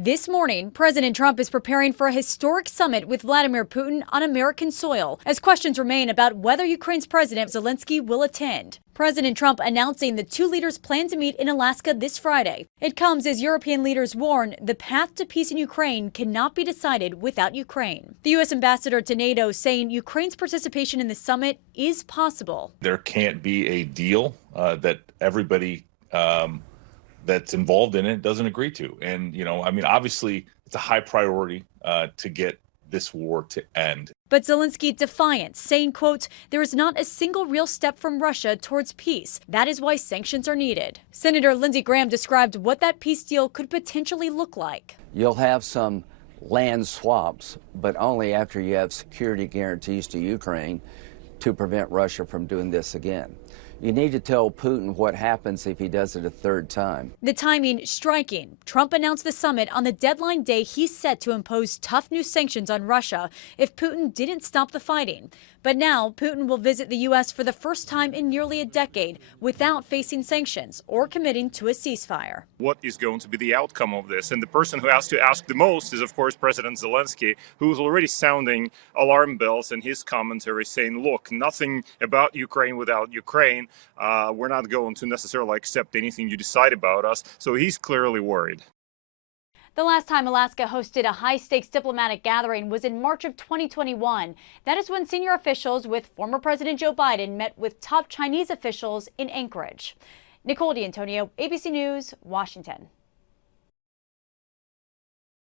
This morning, President Trump is preparing for a historic summit with Vladimir Putin on American soil, as questions remain about whether Ukraine's President Zelensky will attend. President Trump announcing the two leaders plan to meet in Alaska this Friday. It comes as European leaders warn the path to peace in Ukraine cannot be decided without Ukraine. The U.S. ambassador to NATO saying Ukraine's participation in the summit is possible. There can't be a deal that everybody that's involved in it doesn't agree to. And, obviously it's a high priority to get this war to end. But Zelensky defiant, saying, quote, there is not a single real step from Russia towards peace. That is why sanctions are needed. Senator Lindsey Graham described what that peace deal could potentially look like. You'll have some land swaps, but only after you have security guarantees to Ukraine to prevent Russia from doing this again. You need to tell Putin what happens if he does it a third time. The timing striking. Trump announced the summit on the deadline day he's set to impose tough new sanctions on Russia if Putin didn't stop the fighting. But now Putin will visit the U.S. for the first time in nearly a decade without facing sanctions or committing to a ceasefire. What is going to be the outcome of this? And the person who has to ask the most is, of course, President Zelensky, who is already sounding alarm bells in his commentary saying, look, nothing about Ukraine without Ukraine. We're not going to necessarily accept anything you decide about us. So he's clearly worried. The last time Alaska hosted a high-stakes diplomatic gathering was in March of 2021. That is when senior officials with former President Joe Biden met with top Chinese officials in Anchorage. Nicole D'Antonio, ABC News, Washington.